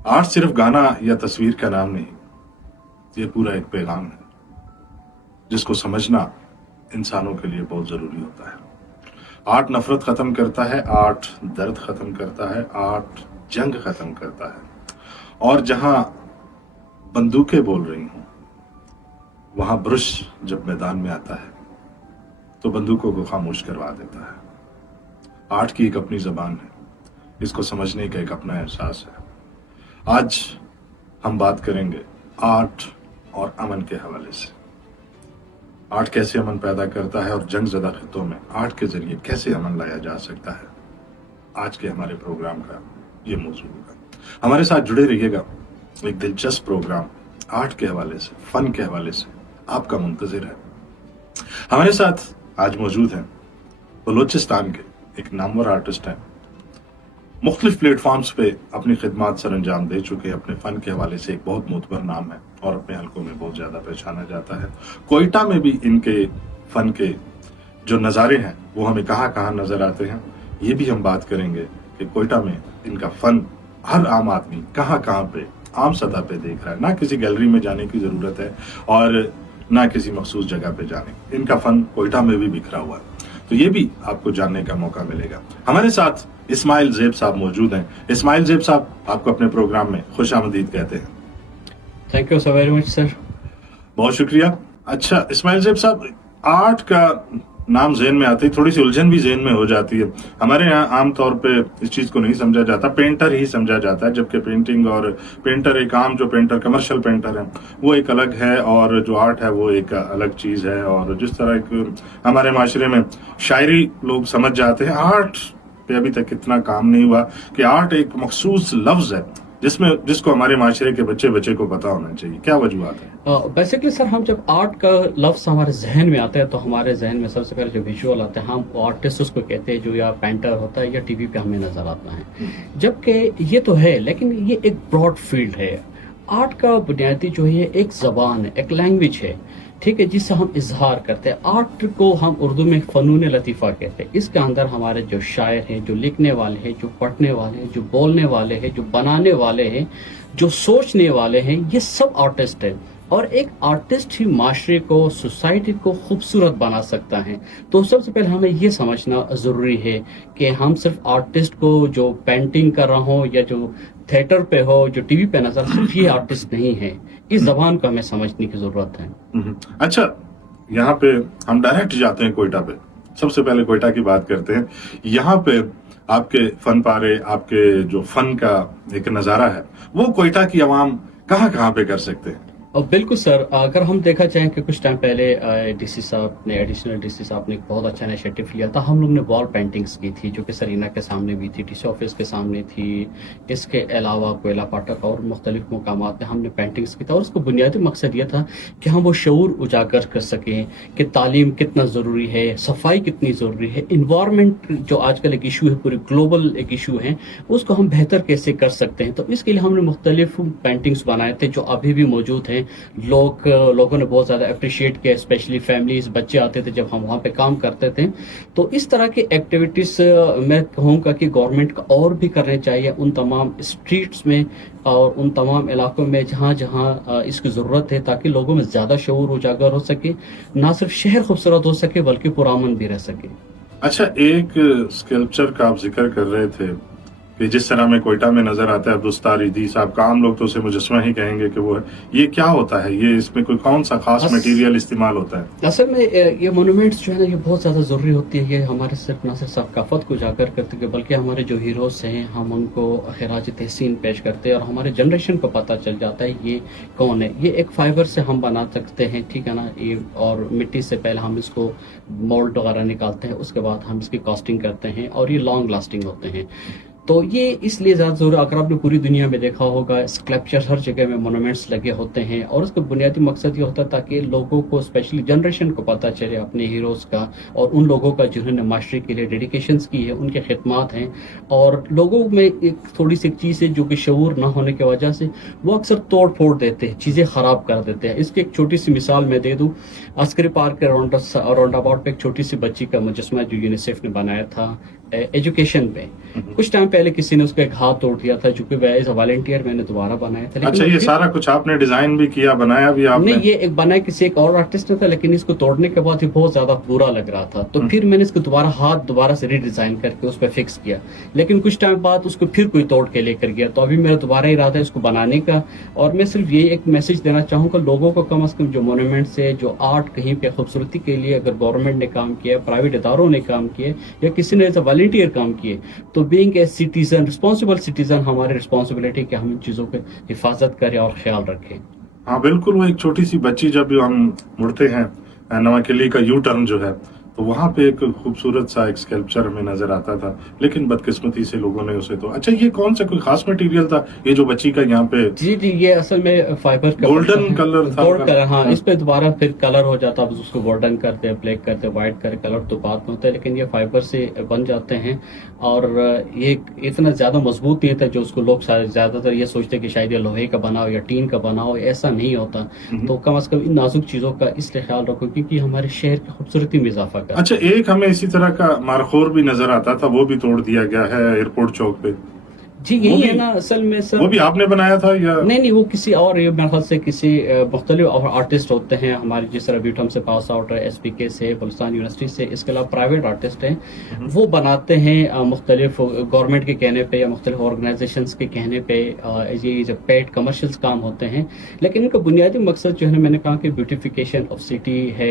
Art सिर्फ गाना या तस्वीर का नाम नहीं, ये पूरा एक पैगाम है जिसको समझना इंसानों के लिए बहुत जरूरी होता है। आर्ट नफरत खत्म करता है, आर्ट दर्द खत्म करता है, आर्ट जंग खत्म करता है। और जहां बंदूकें बोल रही हों, वहां ब्रश जब मैदान में आता है तो बंदूकों को खामोश करवा देता है। आर्ट की एक अपनी जबान है, इसको समझने का एक अपना एहसास है। आज हम बात करेंगे आर्ट और अमन के हवाले से। आर्ट कैसे अमन पैदा करता है और जंग ज़दा खित्तों में आर्ट के जरिए कैसे अमन लाया जा सकता है, आज के हमारे प्रोग्राम का ये मौजू होगा। हमारे साथ जुड़े रहिएगा, एक दिलचस्प प्रोग्राम आर्ट के हवाले से, फन के हवाले से आपका मुंतजिर है। हमारे साथ आज मौजूद हैं बलोचिस्तान के एक नामवर आर्टिस्ट हैं, मुख्तलिफ प्लेटफॉर्म्स पे अपनी खिदमात सर अंजाम दे चुके, अपने फ़न के हवाले से एक बहुत मोतबर नाम है और अपने हलकों में बहुत ज़्यादा पहचाना जाता है। कोयटा में भी इनके फ़न के जो नज़ारे हैं वो हमें कहाँ कहाँ नज़र आते हैं, ये भी हम बात करेंगे कि कोयटा में इनका फ़न हर आम आदमी कहाँ कहाँ पे आम सतह पे देख रहा है। ना किसी गैलरी में जाने की ज़रूरत है और ना किसी मखसूस जगह पे जाने, इनका फ़न कोयटा में भी बिखरा हुआ है, तो ये भी आपको जानने का मौका मिलेगा। हमारे साथ इस्माइल ज़ेब साहब मौजूद हैं। इस्माइल ज़ेब साहब, आपको अपने प्रोग्राम में खुश आमदीद कहते हैं। Thank you so very much sir. बहुत शुक्रिया। अच्छा इस्माइल ज़ेब साहब, आर्ट का नाम ज़हन में आते ही थोड़ी सी उलझन भी ज़हन में हो जाती है। हमारे यहाँ आमतौर पे इस चीज़ को नहीं समझा जाता, पेंटर ही समझा जाता है, जबकि पेंटिंग और पेंटर एक आम जो पेंटर कमर्शियल पेंटर है वो एक अलग है और जो आर्ट है वो एक अलग चीज़ है। और जिस तरह एक हमारे माशरे में शायरी लोग समझ जाते हैं, आर्ट पे अभी तक इतना काम नहीं हुआ कि आर्ट एक मखसूस लफ्ज़ है जिसको हमारे माशरे के बच्चे को पता होना चाहिए। क्या वजूहत है? बेसिकली सर, हम जब आर्ट का लफ्ज़ हमारे जहन में आता है तो हमारे जहन में सबसे पहले जो विजुअल आता है, हम आर्टिस्ट उसको कहते हैं जो या पेंटर होता है या टीवी पे हमें नजर आता है। जबकि ये तो है, लेकिन ये एक ब्रॉड फील्ड है। आर्ट का बुनियादी जो है एक ज़बान है, एक लैंग्वेज है, ठीक है, जिससे हम इजहार करते हैं। आर्ट को हम उर्दू में फ़नून लतीफ़ा कहते हैं। इसके अंदर हमारे जो शायर हैं, जो लिखने वाले हैं, जो पढ़ने वाले हैं, जो बोलने वाले हैं, जो बनाने वाले हैं, जो सोचने वाले हैं, ये सब आर्टिस्ट हैं। और एक आर्टिस्ट ही माशरे को, सोसाइटी को खूबसूरत बना सकता है। तो सबसे पहले हमें ये समझना ज़रूरी है कि हम सिर्फ आर्टिस्ट को जो पेंटिंग कर रहा हो या जो थिएटर पे हो, जो टीवी पे नजर, सिर्फ ये आर्टिस्ट नहीं है। इस जबान को हमें समझने की जरूरत है। अच्छा, यहाँ पे हम डायरेक्ट जाते हैं कोयटा पे। सबसे पहले कोयटा की बात करते हैं। यहाँ पे आपके फन पारे, आपके जो फन का एक नज़ारा है, वो कोयटा की आवाम कहाँ कहाँ पे कर सकते हैं? और बिल्कुल सर, अगर हम देखा जाए कि कुछ टाइम पहले डीसी साहब ने, एडिशनल डीसी साहब ने एक बहुत अच्छा इनिशिएटिव लिया था। हम लोग ने वॉल पेंटिंग्स की थी जो कि सरीना के सामने भी थी, डीसी ऑफिस के सामने थी। इसके अलावा कोयला पाटक और मुख्तलिफ मकामात पे हमने पेंटिंग्स की था। और उसका बुनियादी मकसद ये था कि हम वो शऊर उजागर कर सकें कि तालीम कितना ज़रूरी है, सफाई कितनी ज़रूरी है, इन्वायरमेंट जो आजकल एक इशू है, पूरी ग्लोबल एक इशू है, उसको हम बेहतर कैसे कर सकते हैं। तो इसके लिए हमने मुख्तलिफ पेंटिंग्स बनाए थे जो अभी भी मौजूद हैं। लोगों ने बहुत ज़्यादा अप्रिशिएट किया, स्पेशली फैमिलीज, बच्चे आते थे जब हम वहाँ पे काम करते थे। तो इस तरह की एक्टिविटीज़ मैं कहूँगा कि गवर्नमेंट को और भी करने चाहिए उन तमाम स्ट्रीट्स में और उन तमाम इलाकों में जहाँ जहाँ इसकी ज़रूरत है, ताकि लोगों में ज़्यादा शऊर उजागर हो सके, ना सिर्फ शहर खूबसूरत हो सके बल्कि पुरामन भी रह सके। अच्छा, एक स्कल्पचर का आप जिक्र कर रहे थे कि जिस तरह में कोयटा में नजर आता है अब्दुस्तार ईदी साहब का, आम लोग तो उसे मुजस्समा ही कहेंगे कि वो है। ये क्या होता है? ये इसमें कोई कौन सा खास मटेरियल इस्तेमाल होता है? असल में ये मोनूमेंट्स जो है ना, ये बहुत ज़्यादा ज़रूरी होती है। ये हमारे सिर्फ ना सिर्फ सकाफत को उजागर करते हैं बल्कि हमारे जो हीरोज़ हैं हम उनको खिराज तहसीन पेश करते हैं और हमारे जनरेशन को पता चल जाता है ये कौन है। ये एक फाइबर से हम बना सकते हैं, ठीक है ना, ये, और मिट्टी से पहले हम इसको मोल्ड वगैरह निकालते हैं, उसके बाद हम इसकी कास्टिंग करते हैं और ये लॉन्ग लास्टिंग होते हैं। तो ये इसलिए ज़्यादा ज़रूर, अगर आपने पूरी दुनिया में देखा होगा स्कल्पचर हर जगह में मोनूमेंट्स लगे होते हैं और उसका बुनियादी मकसद ये होता है ताकि लोगों को, स्पेशली जनरेशन को पता चले अपने हीरोज़ का और उन लोगों का जिन्होंने माशरे के लिए डेडिकेशंस की है, उनके खिदमात हैं। और लोगों में एक थोड़ी सी चीज़ है जो कि शऊर ना होने की वजह से वो अक्सर तोड़ फोड़ देते हैं, चीज़ें ख़राब कर देते हैं। इसकी एक छोटी सी मिसाल मैं दे दूँ। अस्करी पार्क के राउंड अबाउट पे एक छोटी सी बच्ची का मुजस्मा जो यूनिसेफ ने बनाया था, एजुकेशन पे कुछ टाइम पहले किसी ने उसका एक हाथ तोड़ दिया था, जो कि एज अ वॉलंटियर मैंने दोबारा बनाया था। अच्छा, ये सारा कुछ आपने डिजाइन भी किया, बनाया भी आपने? नहीं, ये एक बनाया किसी एक और आर्टिस्ट ने था, लेकिन इसको तोड़ने के बाद ये बहुत ज्यादा बुरा लग रहा था, तो फिर मैंने इसको दोबारा से रीडिजाइन करके उस पर फिक्स किया। लेकिन कुछ टाइम बाद उसको फिर कोई तोड़ के लेकर गया, तो अभी मेरा दोबारा इरादा है उसको बनाने का। और मैं सिर्फ ये एक मैसेज देना चाहूंगा लोगों को, कम से कम जो मोन्यूमेंट से जो आर्ट कहीं पे खूबसूरती के लिए अगर गवर्नमेंट ने काम किया, प्राइवेट इदारों ने काम किए, या किसी ने एज अ वॉलंटियर काम किए, तो being a citizen, responsible citizen, हमारी रिस्पॉन्सिबिलिटी कि हम इन चीजों की हिफाजत करें और ख्याल रखें। हाँ बिल्कुल, वो एक छोटी सी बच्ची, जब हम मुड़ते हैं नवा किले का यू टर्न जो है, तो वहां पे एक खूबसूरत सा एक स्कल्पचर हमें नजर आता था, लेकिन बदकिस्मती से लोगों ने उसे तो। अच्छा, ये कौन सा कोई खास मटेरियल था ये जो बच्ची का यहाँ पे? जी, ये असल में फाइबर का गोल्डन कलर था। गोल्ड कलर, हाँ, इस पे दोबारा फिर कलर हो जाता है, अब उसको गोल्डन करते हैं, ब्लैक करते हैं, व्हाइट कर कलर तो बात में होता है, लेकिन ये फाइबर से बन जाते हैं। और ये इतना ज्यादा मजबूत नहीं था जो उसको लोग ज्यादातर ये सोचते हैं कि शायद ये लोहे का बना हो या टीन का बना हो, ऐसा नहीं होता। तो कम से कम इन नाजुक चीजों का इसलिए ख्याल रखो क्योंकि हमारे शहर की खूबसूरती में इजाफा करता है। अच्छा, एक हमें इसी तरह का मारखोर भी नजर आता था, वो भी तोड़ दिया गया है एयरपोर्ट चौक पे। जी, यही है ना असल में सर। वो भी आपने बनाया था या? नहीं, वो किसी और, ये मेरे ख्याल से किसी मुख्तलिफ आर्टिस्ट होते हैं हमारे, जिस तरह बीटम से पास आउट है, SPK से, बलुस्तान यूनिवर्सिटी से, इसके अलावा प्राइवेट आर्टिस्ट हैं, वो बनाते हैं मुख्तलिफ गवर्नमेंट के कहने पे या मुख्तलिफ ऑर्गेनाइजेशंस के कहने पे। ये जो पेड कमर्शियल्स काम होते हैं, लेकिन इनका बुनियादी मकसद जो है, मैंने कहा कि ब्यूटिफिकेशन ऑफ सिटी है,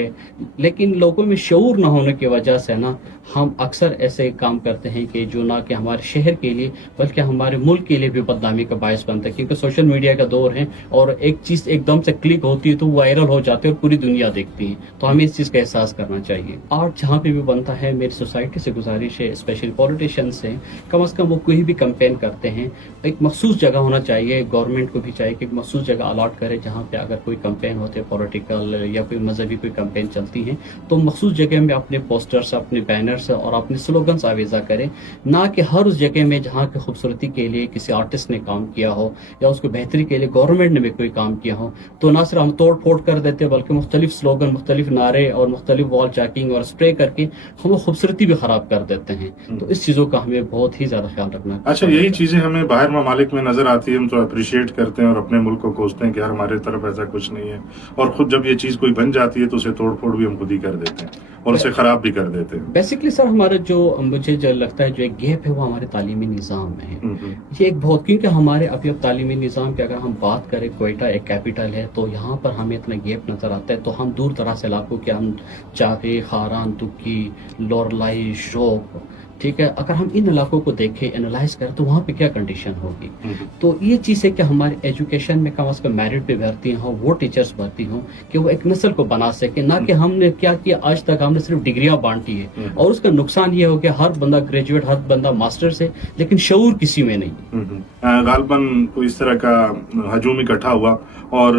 लेकिन लोगों में शऊर न होने की वजह से ना हम अक्सर ऐसे काम करते हैं कि जो ना कि हमारे शहर के लिए बल्कि हमारे मुल्क के लिए भी बदनामी का बायस बनता है, क्योंकि सोशल मीडिया का दौर है और एक चीज एकदम से क्लिक होती है तो वायरल हो जाती है और पूरी दुनिया देखती है। तो हमें इस चीज का एहसास करना चाहिए। आर्ट जहाँ पे भी बनता है, मेरी सोसाइटी से गुजारिश है, स्पेशली पॉलिटिशियन से, कम से कम वो कोई भी कैंपेन करते हैं, एक मखसूस जगह होना चाहिए, गवर्नमेंट को भी चाहिए कि एक मखसूस जगह अलॉट करे जहाँ पे अगर कोई कैंपेन होते हैं पॉलिटिकल या कोई मजहबी कोई कैंपेन चलती है, तो मखसूस जगह में अपने पोस्टर्स, अपने बैनर्स और अपने स्लोगन्स आवेजा करें, ना कि हर उस जगह में जहाँ की खूबसूरती के लिए किसी आर्टिस्ट ने काम किया हो या उसको बेहतरी के लिए गवर्नमेंट ने भी कोई काम किया हो, तो ना सिर्फ हम तोड़ फोड़ कर देते बल्कि मुख्तलिफ स्लोगन, मुख्तलिफ नारे और मुख्तलिफ वॉल चैकिंग और स्प्रे करके हम खूबसूरती भी खराब कर देते हैं। तो इस चीजों का हमें बहुत ही ज्यादा ख्याल रखना। अच्छा, यही चीजें हमें बाहर ममालिक में नजर आती है, हम तो अप्रिशिएट करते हैं और अपने मुल्क को कोसते हैं कि यार हमारे तरफ ऐसा कुछ नहीं है, और खुद जब ये चीज कोई बन जाती है तो उसे तोड़ फोड़ भी हम खुद ही कर देते हैं और उसे खराब भी कर देते हैं। बेसिकली सर, हमारा जो मुझे जो लगता है जो एक गैप है वो हमारे तालीमी निज़ाम में है। ये एक बहुत, क्योंकि हमारे अभी अब तालीमी निज़ाम की अगर हम बात करें, क्वेटा एक कैपिटल है, तो यहाँ पर हमें इतना गैप नज़र आता है। तो हम दूर दराज इलाकों के, हम चाके, खारान, तुक्की, लोरलाई, शोक, ठीक है, अगर हम इन इलाकों को देखें, एनालाइज करें तो वहाँ पे क्या कंडीशन होगी। तो ये चीज़ है कि हमारे एजुकेशन में कम से कम मेरिट पे भर्ती हों, वो टीचर्स भर्ती हों कि वो एक नस्ल को बना सके, ना कि हमने क्या किया आज तक, हमने सिर्फ डिग्रियां बांटी है और उसका नुकसान ये हो गया हर बंदा ग्रेजुएट, हर बंदा मास्टर्स है, लेकिन शऊर किसी में नहीं। गालबन को इस तरह का हजूम इकट्ठा हुआ और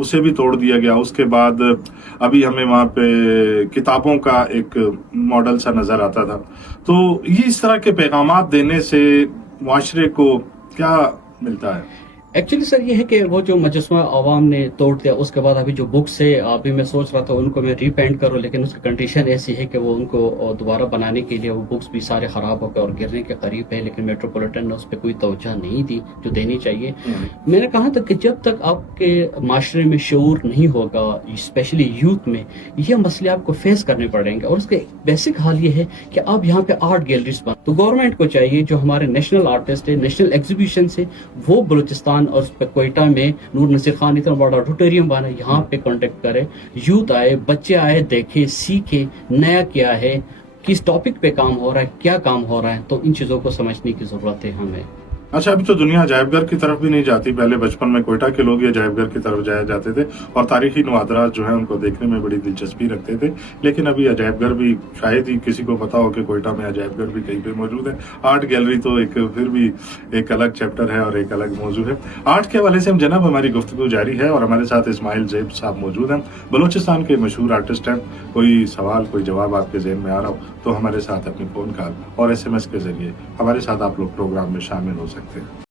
उसे भी तोड़ दिया गया। उसके बाद अभी हमें वहाँ पे किताबों का एक मॉडल सा नजर आता था। तो ये इस तरह के पैगामात देने से मुआशरे को क्या मिलता है? एक्चुअली सर ये है कि वो जो मुजस्समा आवाम ने तोड़ दिया, उसके बाद अभी जो बुक्स है, अभी मैं सोच रहा था उनको मैं रीपेंट करूं, लेकिन उसकी कंडीशन ऐसी है कि वो उनको दोबारा बनाने के लिए वो बुक्स भी सारे खराब हो गए और गिरने के करीब है, लेकिन मेट्रोपॉलिटन ने उस पर कोई तवज्जो नहीं दी जो देनी चाहिए। मैंने कहा था कि जब तक आपके माशरे में शऊर नहीं होगा, स्पेशली यूथ में, ये मसले आपको फेस करने पड़ेंगे। और उसका बेसिक हाल ये है कि आप यहाँ पे आर्ट गैलरीज बन, तो गवर्नमेंट को चाहिए जो हमारे नेशनल आर्टिस्ट है, नेशनल एग्जीबिशन से, वो बलूचिस्तान और उस पर क्वेटा में नूर नसीर खान इतना बड़ा ऑडिटोरियम बना, यहाँ पे कांटेक्ट करे, यूथ आए, बच्चे आए, देखे, सीखे नया क्या है, किस टॉपिक पे काम हो रहा है, क्या काम हो रहा है। तो इन चीजों को समझने की जरूरत है हमें। अच्छा, अभी तो दुनिया अजायबघर की तरफ भी नहीं जाती। पहले बचपन में क्वेटा के लोग अजायबघर की तरफ जाया जाते थे और तारीखी नवादरात जो है उनको देखने में बड़ी दिलचस्पी रखते थे, लेकिन अभी अजायबघर भी शायद ही किसी को पता हो कि क्वेटा में अजायबघर भी कहीं पे मौजूद है। आर्ट गैलरी तो एक फिर भी एक अलग चैप्टर है और एक अलग मौजू है। आर्ट के हवाले से हम जनाब हमारी गुफ्तगू जारी है और हमारे साथ इस्माइल ज़ैब साहब मौजूद हैं, बलूचिस्तान के मशहूर आर्टिस्ट हैं। कोई सवाल, कोई जवाब आपके ज़हन में आ रहा हो तो हमारे साथ अपनी फोन कॉल और SMS के जरिए हमारे साथ आप लोग प्रोग्राम में शामिल हो सकते हैं।